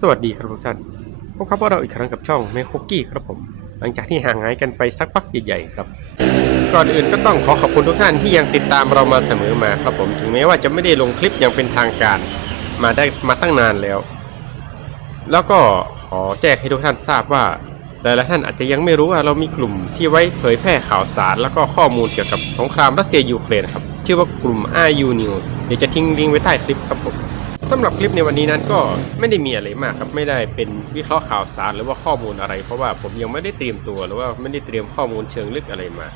สวัสดีครับทุกท่านพบกับพวกเราอีกครั้งกับช่องแมคุกกี้ครับผม หลังจากที่ห่างหายกันไปสักพักใหญ่ๆครับ ก่อนอื่นก็ต้องขอขอบคุณทุกท่านที่ยังติดตามเรามาเสมอมาครับผม ถึงแม้ว่าจะไม่ได้ลงคลิปอย่างเป็นทางการ มาได้มาตั้งนานแล้ว แล้วก็ขอแจ้งให้ทุกท่านทราบว่าหลายๆท่านอาจจะยังไม่รู้ว่าเรามีกลุ่มที่ไว้เผยแพร่ข่าวสาร แล้วก็ข้อมูลเกี่ยวกับสงครามรัสเซียยูเครนครับ ชื่อว่ากลุ่ม RU News เดี๋ยวจะทิ้งลิงก์ไว้ใต้คลิปครับผม สำหรับคลิปในวันนี้นั้นก็ไม่ได้มีอะไรมากครับไม่ได้เป็นวิเคราะห์ข่าวสารหรือว่าข้อมูลอะไร เพราะว่าผมยังไม่ได้เตรียมตัวหรือว่าไม่ได้เตรียมข้อมูลเชิงลึกอะไรมา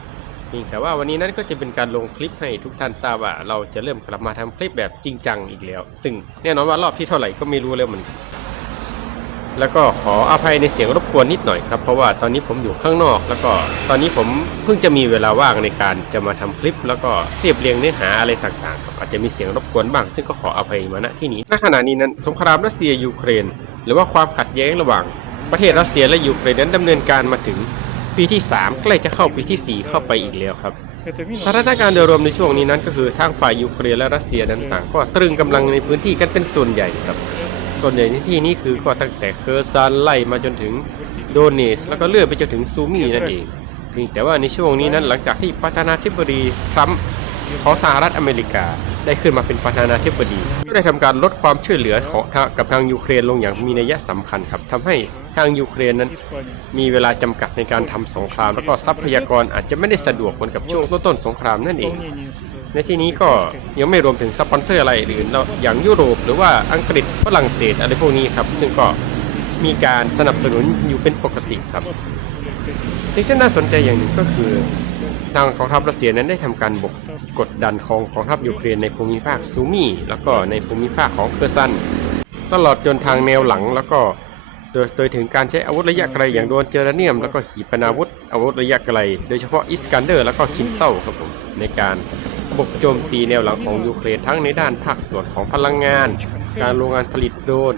เพียงแต่ว่าวันนี้นั้นก็จะเป็นการลงคลิปให้ทุกท่านทราบว่าเราจะเริ่มกลับมาทำคลิปแบบจริงจังอีกแล้ว ซึ่งแน่นอนว่ารอบที่เท่าไหร่ก็ไม่รู้แล้วเหมือนกัน แล้วก็ขออภัยในเสียงรบกวนนิดหน่อยครับ เพราะว่าตอนนี้ผมอยู่ข้างนอก แล้วก็ตอนนี้ผมเพิ่งจะมีเวลาว่างในการจะมาทำคลิป แล้วก็เรียบเรียงเนื้อหาอะไรต่างๆครับอาจจะมีเสียงรบกวนบ้าง ซึ่งก็ขออภัยมาณที่นี้ณขณะนี้นั้นสงครามรัสเซียยูเครน หรือว่าความขัดแย้งระหว่าง ประเทศรัสเซียและยูเครนนั้นดำเนินการมาถึงปีที่ 3 ใกล้จะเข้าปีที่ 4 เข้าไปอีกแล้วครับสถานการณ์โดยรวมในช่วงนี้นั้นก็คือทางฝ่ายยูเครนและรัสเซียนั้นต่างก็ตรึงกำลังในพื้นที่กันเป็นส่วนใหญ่ครับ ส่วนใหญ่ที่ที่นี่คือก็ตั้งแต่เคอร์ซันไล่มาจนถึงโดเนสแล้วก็เลื่อนไปจนถึงซูมีนั่นเองงแต่ว่าในช่วงนี้นั้นหลังจากที่ประธานาธิบดีทรัมป์ของสหรัฐอเมริกาได้ขึ้นมาเป็นประธานาธิบดี ก็ได้ทำการลดความช่วยเหลือของกับทางยูเครนลงอย่างมีนัยสำคัญครับทำให้ทางยูเครนนั้น มีเวลาจำกัดในการทำสงคราม แล้วก็ทรัพยากรอาจจะไม่ได้สะดวกเหมือนกับช่วงต้นๆสงครามนั่นเอง ในที่นี้ก็ยังไม่รวมถึงสปอนเซอร์อะไรอื่นอย่างยุโรป หรือว่าอังกฤษฝรั่งเศสอะไรพวกนี้ครับ ซึ่งก็มีการสนับสนุนอยู่เป็นปกติครับสิ่งที่น่าสนใจอย่างหนึ่งก็คือ ทางกองทัพรัสเซียนั้นได้ทำการบกกดดันของกองทัพยูเครนในภูมิภาคซูมี่แล้วก็ในภูมิภาคของเคอร์ซันตลอดจนทางแนวหลังแล้วก็โดยโดยถึงการใช้อาวุธระยะไกลอย่างโดนเจอราเนียม แล้วก็ขีปนาวุธอาวุธระยะไกล โดยเฉพาะอิสกันเดอร์ แล้วก็คินเซาครับผมในการ บุกโจมตีแนวหลังของยูเครนทั้งในด้านภาคส่วนของพลังงาน การโรงงานผลิตโดรน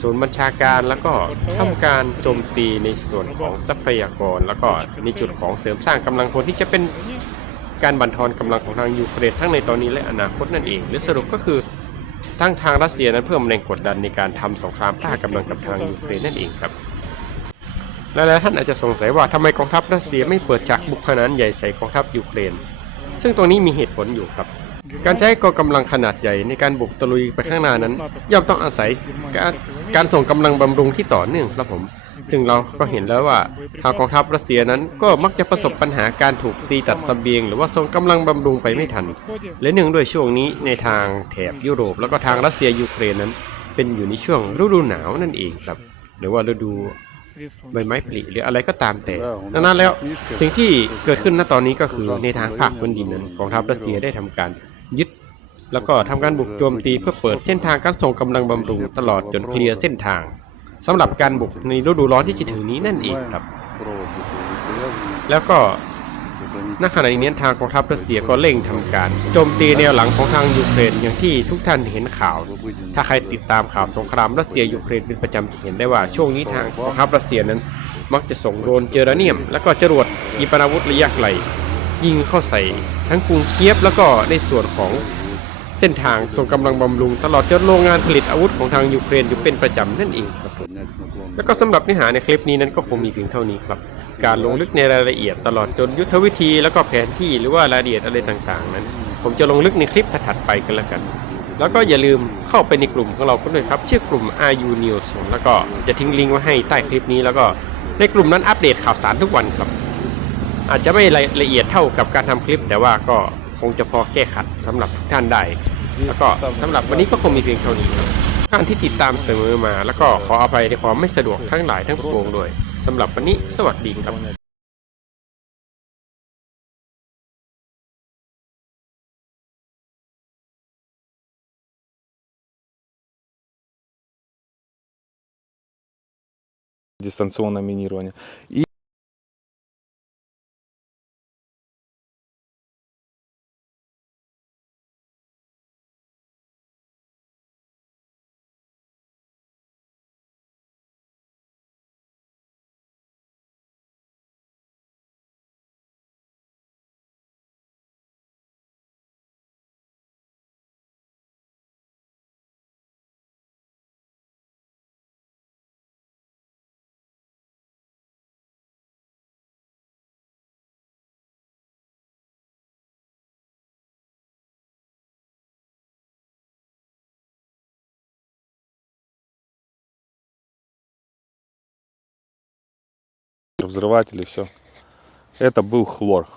ศูนย์บัญชาการแล้วก็ทำการโจมตีในส่วนของทรัพยากร แล้วก็ในจุดของเสริมสร้างกำลังพลที่จะเป็นการบั่นทอนกำลังของทางยูเครนทั้งในตอนนี้และอนาคตนั่นเอง หรือสรุปก็คือทั้งทางรัสเซียนั้นเพิ่มแรงกดดันในการทำสงครามท่ากำลังกับทางยูเครนนั่นเองครับและหลายท่านอาจจะสงสัยว่าทำไมกองทัพรัสเซียไม่เปิดฉากบุกขนาดใหญ่ใส่กองทัพยูเครน ซึ่งตรงนี้มีเหตุผลอยู่ครับ การใช้กองกำลังขนาดใหญ่ในการบุกตะลุยไปข้างหน้านั้น ย่อมต้องอาศัยการส่งกำลังบำรุงที่ต่อเนื่องครับผม ซึ่งเราก็เห็นแล้วว่าทางกองทัพรัสเซียนั้นก็มักจะประสบปัญหาการถูกตีตัดสเสบียง หรือว่าส่งกำลังบำรุงไปไม่ทัน และเนื่องด้วยช่วงนี้ในทางแถบยุโรป แล้วก็ทางรัสเซียยูเครนนั้น เป็นอยู่ในช่วงฤดูหนาวนั่นเองครับ หรือว่าฤดู ใบไม้ผลิหรืออะไรก็ตามแต่ดังนั้นแล้วสิ่งที่เกิดขึ้นณตอนนี้ก็คือในทางภาคพื้นดินนั้นกองทัพรัสเซียได้ทำการยึด แล้วก็ทำการบุกโจมตีเพื่อเปิดเส้นทางการส่งกำลังบำรุงตลอดจนเคลียร์เส้นทางสำหรับการบุกในฤดูร้อนที่จะถึงนี้นั่นเองครับ แล้วก็ ณขณะนี้ทางกองทัพรัสเซียก็เร่งทำการโจมตีแนวหลังของทางยูเครนอย่างที่ทุกท่านเห็นข่าว ถ้าใครติดตามข่าวสงครามรัสเซียยูเครนเป็นประจำจะเห็นได้ว่าช่วงนี้ทางกองทัพรัสเซียนั้น มักจะส่งโดรนเจอราเนียม แล้วก็จรวดขีปนาวุธระยะไกลยิงเข้าใส่ทั้งกรุงเคียฟแล้วก็ในส่วนของ เส้นทางส่งกำลังบำรุง ตลอดจนโรงงานผลิตอาวุธของทางยูเครนอยู่เป็นประจำนั่นเองครับผมแล้วก็สำหรับเนื้อหาในคลิปนี้นั้นก็คงมีเพียงเท่านี้ครับ การลงลึกในรายละเอียดตลอดจนยุทธวิธีแล้วก็แผนที่หรือว่ารายละเอียดอะไรต่างๆ นั้น ผมจะลงลึกในคลิปถัดๆไปกันแล้วกัน แล้วก็อย่าลืมเข้าไปในกลุ่มของเรากันด้วยครับชื่อกลุ่ม RU News แล้วก็จะทิ้งลิงก์ไว้ให้ใต้คลิปนี้แล้วก็ในกลุ่มนั้นอัปเดตข่าวสารทุกวันครับ อาจจะไม่ละเอียดเท่ากับการทำคลิป แต่ว่าก็คงจะพอแก้ขัดสำหรับทุกท่านได้ แล้วก็สำหรับวันนี้ก็คงมีเพียงเท่านี้ครับท่านที่ติดตามเสมอมา แล้วก็ขออภัยในความไม่สะดวกทั้งหลายทั้งปวงด้วยสำหรับวันนี้สวัสดีครับ дистанционное минирование. И взрыватели, все. Это был хлор.